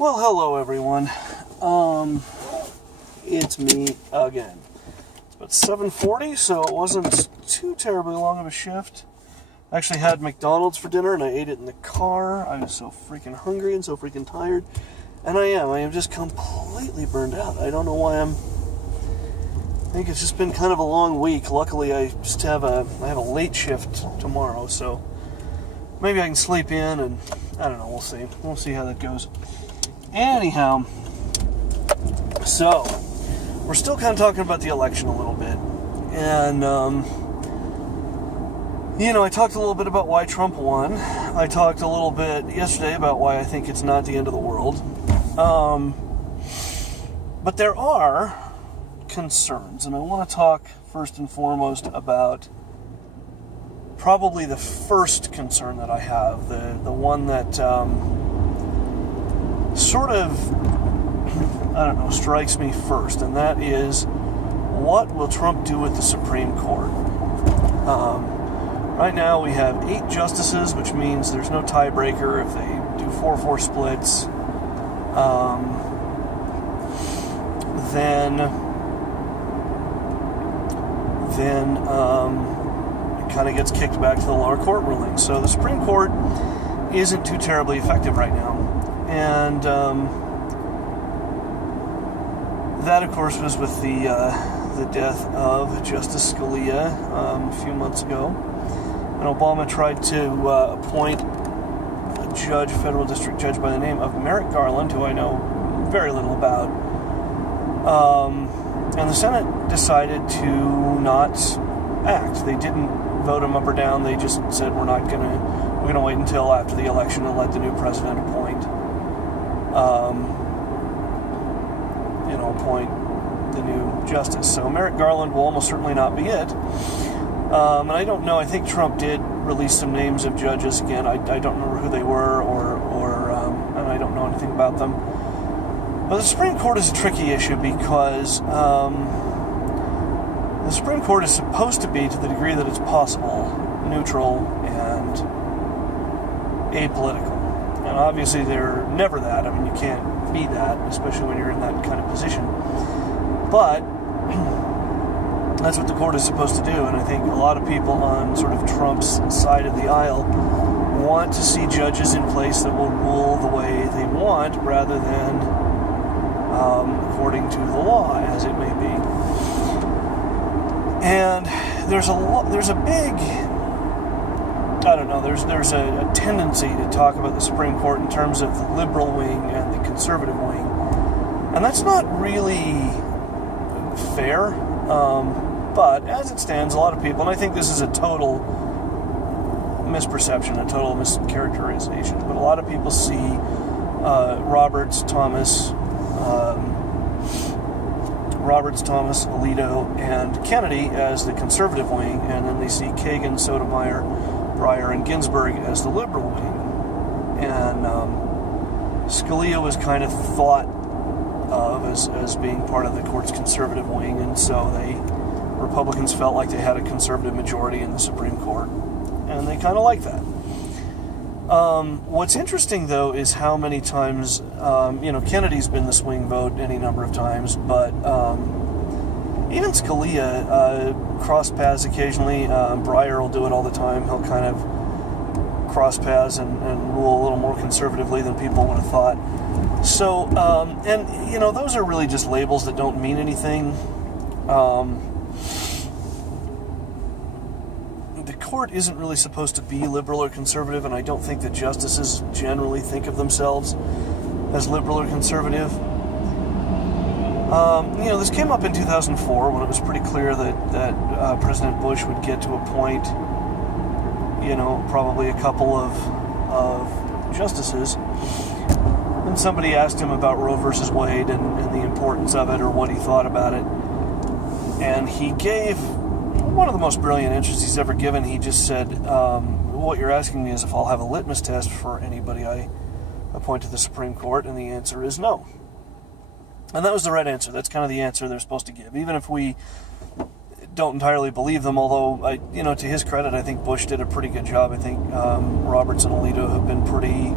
Well, hello everyone. It's me again. It's about 7:40, so it wasn't too terribly long of a shift. I actually had McDonald's for dinner and I ate it in the car. I was so freaking hungry and so freaking tired. And I am just completely burned out. I don't know why I think it's just been kind of a long week. Luckily, I have a late shift tomorrow, so maybe I can sleep in and I don't know, we'll see. We'll see how that goes. Anyhow, so we're still kind of talking about the election a little bit. And, I talked a little bit about why Trump won. I talked a little bit yesterday about why I think it's not the end of the world. But there are concerns, and I want to talk first and foremost about probably the first concern that I have, the one that sort of, strikes me first, and that is, what will Trump do with the Supreme Court? Right now we have 8 justices, which means there's no tiebreaker if they do 4-4 splits. Then it kind of gets kicked back to the lower court ruling. So the Supreme Court isn't too terribly effective right now. And that, of course, was with the death of Justice Scalia a few months ago. And Obama tried to appoint a federal district judge by the name of Merrick Garland, who I know very little about. And the Senate decided to not act. They didn't vote him up or down. They just said, we're going to wait until after the election and let the new president appoint the new justice. So Merrick Garland will almost certainly not be it. And I don't know. I think Trump did release some names of judges again. I don't remember who they were, and I don't know anything about them. But the Supreme Court is a tricky issue because the Supreme Court is supposed to be, to the degree that it's possible, neutral and apolitical. And obviously they're never that. I mean, you can't be that, especially when you're in that kind of position. But that's what the court is supposed to do. And I think a lot of people on sort of Trump's side of the aisle want to see judges in place that will rule the way they want rather than according to the law, as it may be. And there's a tendency to talk about the Supreme Court in terms of the liberal wing and the conservative wing. And that's not really fair. But as it stands, a lot of people, and I think this is a total misperception, a total mischaracterization, but a lot of people see Roberts, Thomas, Alito, and Kennedy as the conservative wing, and then they see Kagan, Sotomayor, Breyer, and Ginsburg as the liberal wing. And Scalia was kind of thought of as being part of the court's conservative wing, and so Republicans felt like they had a conservative majority in the Supreme Court, and they kind of like that. What's interesting, though, is how many times, Kennedy's been the swing vote any number of times, but even Scalia cross paths occasionally. Breyer will do it all the time. He'll kind of cross paths and rule a little more conservatively than people would have thought. So, those are really just labels that don't mean anything. The court isn't really supposed to be liberal or conservative, and I don't think that justices generally think of themselves as liberal or conservative. This came up in 2004 when it was pretty clear that President Bush would get to appoint, probably a couple of justices. And somebody asked him about Roe versus Wade and the importance of it or what he thought about it. And he gave one of the most brilliant answers he's ever given. He just said, what you're asking me is if I'll have a litmus test for anybody I appoint to the Supreme Court, and the answer is no. And that was the right answer. That's kind of the answer they're supposed to give, even if we don't entirely believe them, although, to his credit, I think Bush did a pretty good job. I think Roberts and Alito have been pretty,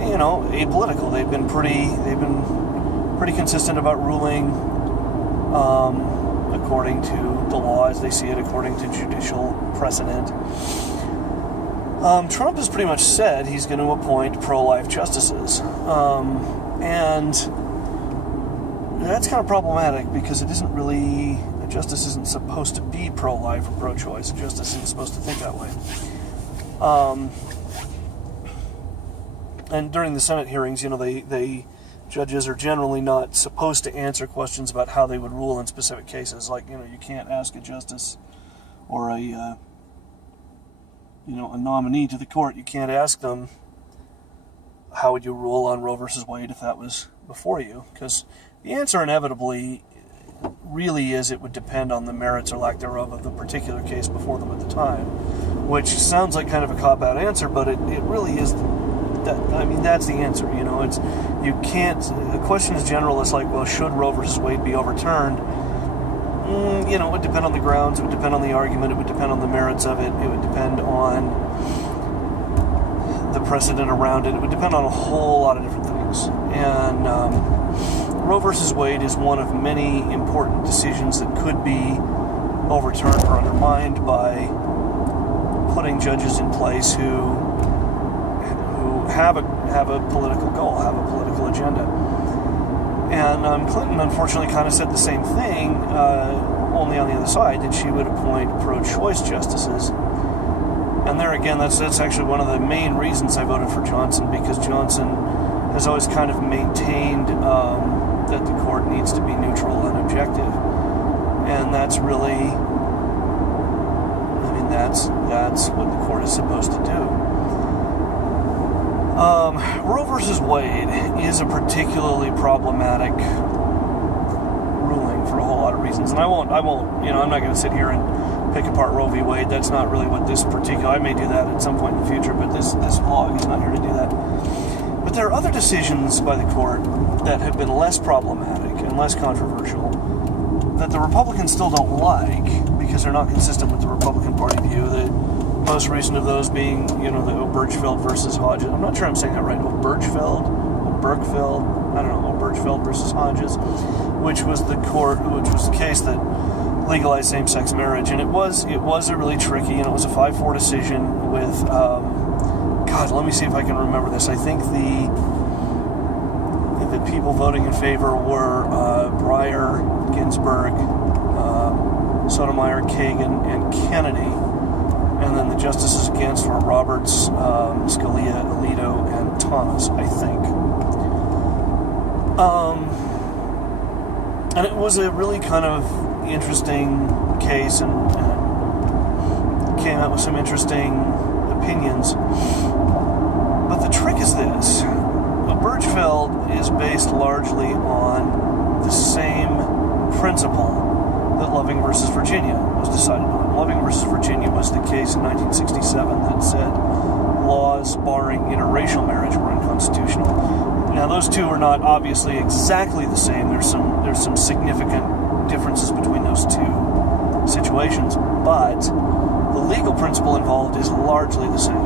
apolitical. They've been pretty consistent about ruling according to the law as they see it, according to judicial precedent. Trump has pretty much said he's going to appoint pro-life justices, and that's kind of problematic because it isn't really. A justice isn't supposed to be pro-life or pro-choice. A justice isn't supposed to think that way. And during the Senate hearings, they judges are generally not supposed to answer questions about how they would rule in specific cases. Like, you can't ask a justice or a nominee to the court. You can't ask them how would you rule on Roe versus Wade if that was before you, because the answer inevitably really is it would depend on the merits or lack thereof of the particular case before them at the time, which sounds like kind of a cop-out answer, but it really is. That's the answer. You can't. The question is general. It's like, well, should Roe versus Wade be overturned? It would depend on the grounds. It would depend on the argument. It would depend on the merits of it. It would depend on the precedent around it. It would depend on a whole lot of different things. And Roe versus Wade is one of many important decisions that could be overturned or undermined by putting judges in place who have a political goal, have a political agenda. And Clinton, unfortunately, kind of said the same thing, only on the other side, that she would appoint pro-choice justices. And there again, that's actually one of the main reasons I voted for Johnson, because Johnson has always kind of maintained that the court needs to be neutral and objective. And that's really, that's what the court is supposed to do. Roe versus Wade is a particularly problematic ruling for a whole lot of reasons, and I won't. I'm not going to sit here and pick apart Roe v. Wade. That's not really what this particular. I may do that at some point in the future, but this vlog is not here to do that. But there are other decisions by the court that have been less problematic and less controversial that the Republicans still don't like because they're not consistent with the Republican Party view. The most recent of those being, the Obergefell versus Hodges. I'm not sure I'm saying that right. Obergefell, I don't know, Obergefell versus Hodges, which was the case that legalized same-sex marriage, and it was a really tricky, and it was a 5-4 decision with, let me see if I can remember this. I think the people voting in favor were Breyer, Ginsburg, Sotomayor, Kagan, and Kennedy. And then the justices against were Roberts, Scalia, Alito, and Thomas, I think. And it was a really kind of interesting case and came out with some interesting opinions. But the trick is this. Obergefell is based largely on the same principle that Loving versus Virginia was decided on. Loving versus Virginia was the case in 1967 that said laws barring interracial marriage were unconstitutional. Now, those two are not obviously exactly the same. There's some significant differences between those two situations, but the legal principle involved is largely the same.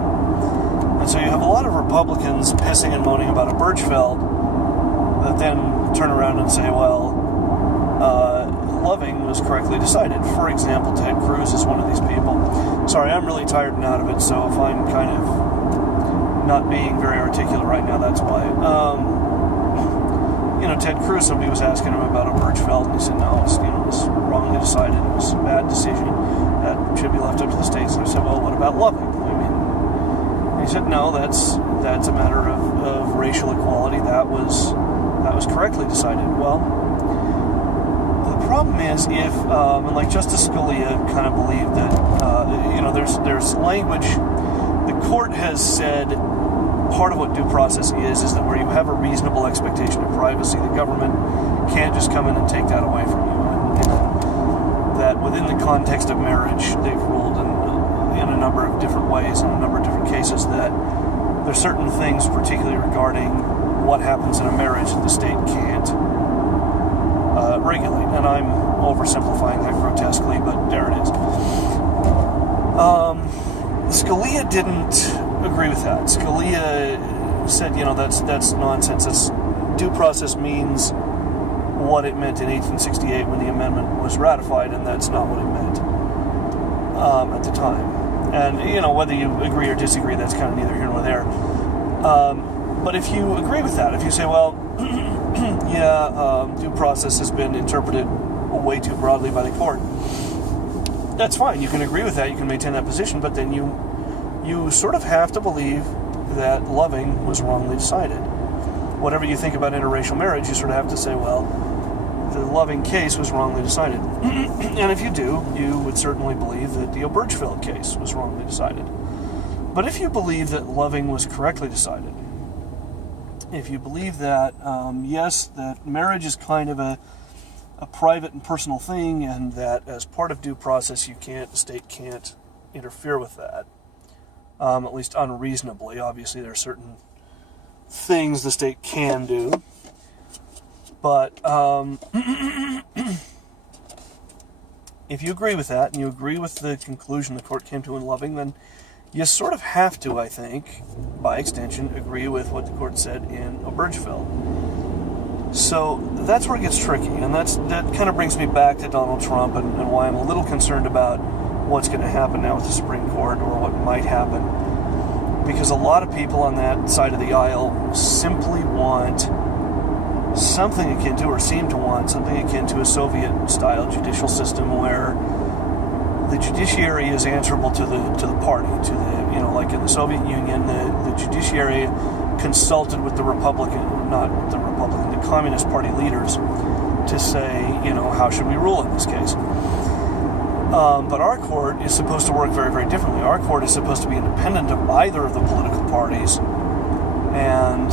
And so you have a lot of Republicans pissing and moaning about Obergefell that then turn around and say, well, Loving was correctly decided. For example, Ted Cruz is one of these people. Sorry, I'm really tired and out of it, so if I'm kind of not being very articulate right now, that's why. Ted Cruz, somebody was asking him about Obergefell, and he said, no, it was wrongly decided. It was a bad decision. That should be left up to the states. And I said, well, what about Loving? He said, no, that's a matter of racial equality. That was correctly decided. Well, the problem is if, and like Justice Scalia kind of believed that, there's language. The court has said part of what due process is that where you have a reasonable expectation of privacy, the government can't just come in and take that away from you. And that within the context of marriage, they've ruled in a number of different ways, in a number of different cases, that there's certain things, particularly regarding what happens in a marriage, that the state can't regulate. And I'm oversimplifying that grotesquely, but there it is. Scalia didn't agree with that. Scalia said, that's nonsense. Due process means what it meant in 1868 when the amendment was ratified, and that's not what it meant at the time. And, whether you agree or disagree, that's kind of neither here nor there. But if you agree with that, if you say, well, due process has been interpreted way too broadly by the court, that's fine. You can agree with that. You can maintain that position, but then you sort of have to believe that Loving was wrongly decided. Whatever you think about interracial marriage, you sort of have to say, well, the Loving case was wrongly decided. And if you do, you would certainly believe that the Obergefell case was wrongly decided. But if you believe that Loving was correctly decided, if you believe that, yes, that marriage is kind of a private and personal thing, and that as part of due process, the state can't interfere with that, at least unreasonably. Obviously, there are certain things the state can do, but if you agree with that, and you agree with the conclusion the court came to in Loving, then you sort of have to, I think, by extension, agree with what the court said in Obergefell. So that's where it gets tricky, and that kind of brings me back to Donald Trump and why I'm a little concerned about what's going to happen now with the Supreme Court, or what might happen. Because a lot of people on that side of the aisle simply want something akin to, or seem to want something akin to, a Soviet-style judicial system where the judiciary is answerable to the party, like in the Soviet Union, the judiciary consulted with the Communist Party leaders to say, how should we rule in this case? But our court is supposed to work very, very differently. Our court is supposed to be independent of either of the political parties. And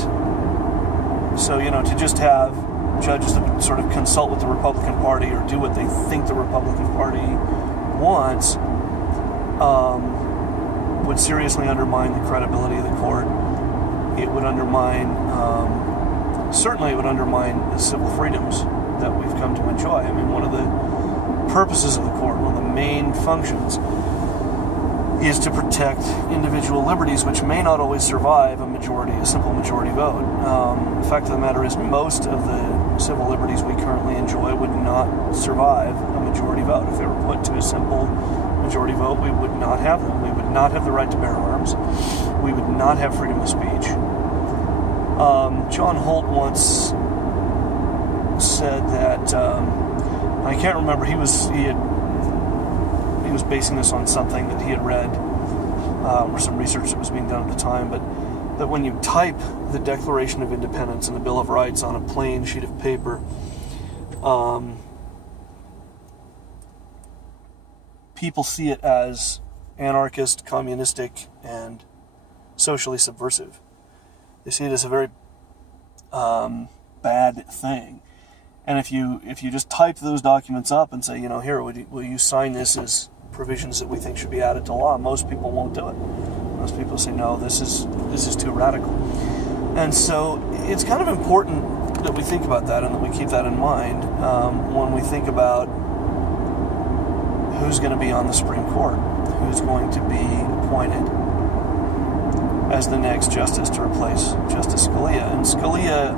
so, to just have judges that would sort of consult with the Republican Party or do what they think the Republican Party wants would seriously undermine the credibility of the court. It would undermine, certainly it would undermine the civil freedoms that we've come to enjoy. I mean, one of the purposes of the court, one of the main functions, is to protect individual liberties, which may not always survive a simple majority vote. The fact of the matter is, most of the civil liberties we currently enjoy would not survive a majority vote. If they were put to a simple majority vote, we would not have them. We would not have the right to bear arms. We would not have freedom of speech. John Holt once said that, I can't remember, he was basing this on something that he had read, or some research that was being done at the time, but that when you type the Declaration of Independence and the Bill of Rights on a plain sheet of paper, people see it as anarchist, communistic, and socially subversive. They see it as a very bad thing. And if you just type those documents up and say, here, will you sign this as provisions that we think should be added to law, most people won't do it. Most people say, no, this is too radical. And so it's kind of important that we think about that and that we keep that in mind when we think about who's going to be on the Supreme Court, who's going to be appointed as the next justice to replace Justice Scalia. And Scalia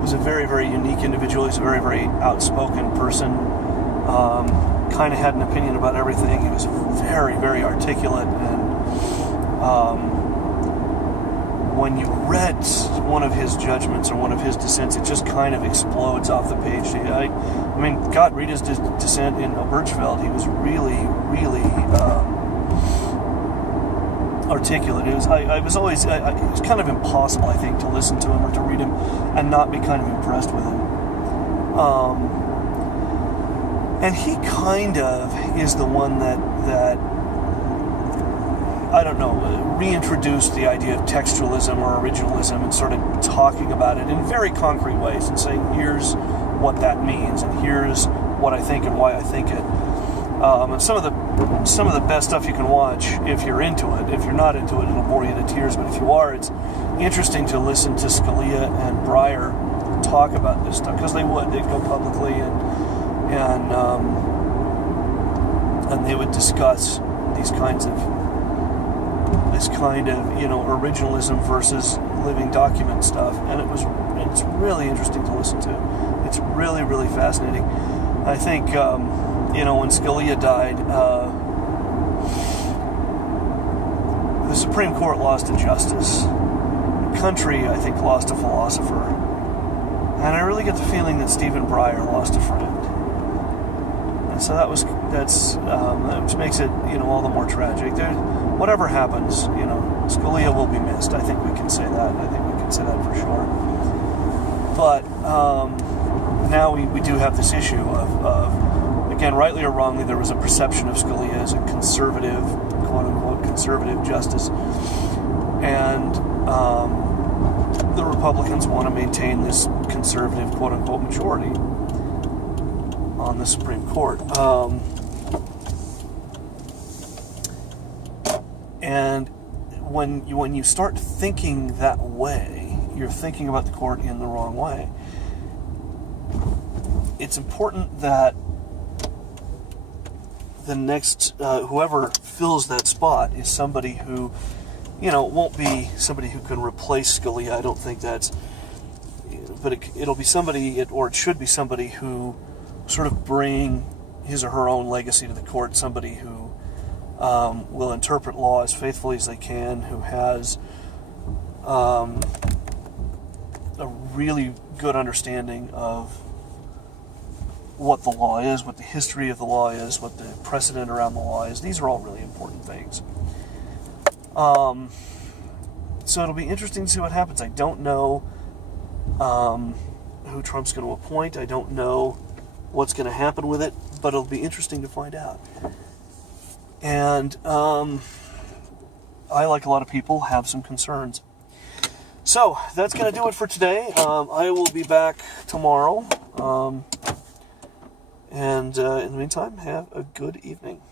was a very, very unique individual. He's a very, very outspoken person. Kind of had an opinion about everything. He was very, very articulate. And when you read one of his judgments or one of his dissents, it just kind of explodes off the page. I mean, God, read his dissent in Obergefell. He was really, really articulate. It was kind of impossible, I think, to listen to him or to read him and not be kind of impressed with him. And he kind of is the one that I don't know, reintroduced the idea of textualism or originalism and started talking about it in very concrete ways and saying, here's what that means and here's what I think and why I think it. And some of the best stuff you can watch if you're into it. If you're not into it, it'll bore you to tears. But if you are, it's interesting to listen to Scalia and Breyer talk about this stuff, because they'd go publicly and they would discuss these kinds of this kind of, originalism versus living document stuff, and it's really interesting to listen to. It's really, really fascinating. I think, when Scalia died, the Supreme Court lost a justice. The country, I think, lost a philosopher. And I really get the feeling that Stephen Breyer lost a friend. And so that which makes it, all the more tragic. Whatever happens, Scalia will be missed. I think we can say that. I think we can say that for sure. But now we do have this issue of, again, rightly or wrongly, there was a perception of Scalia as a conservative, quote-unquote, conservative justice. And the Republicans want to maintain this conservative, quote-unquote, majority on the Supreme Court. And when you start thinking that way, you're thinking about the court in the wrong way. It's important that the next, whoever fills that spot is somebody who, won't be somebody who can replace Scalia. I don't think that's, but it'll be somebody, or it should be somebody who sort of bring his or her own legacy to the court, somebody who will interpret law as faithfully as they can, who has a really good understanding of what the law is, what the history of the law is, what the precedent around the law is. These are all really important things. So it'll be interesting to see what happens. I don't know who Trump's going to appoint. I don't know what's going to happen with it, but it'll be interesting to find out. And I, like a lot of people, have some concerns. So that's going to do it for today. I will be back tomorrow. And in the meantime, have a good evening.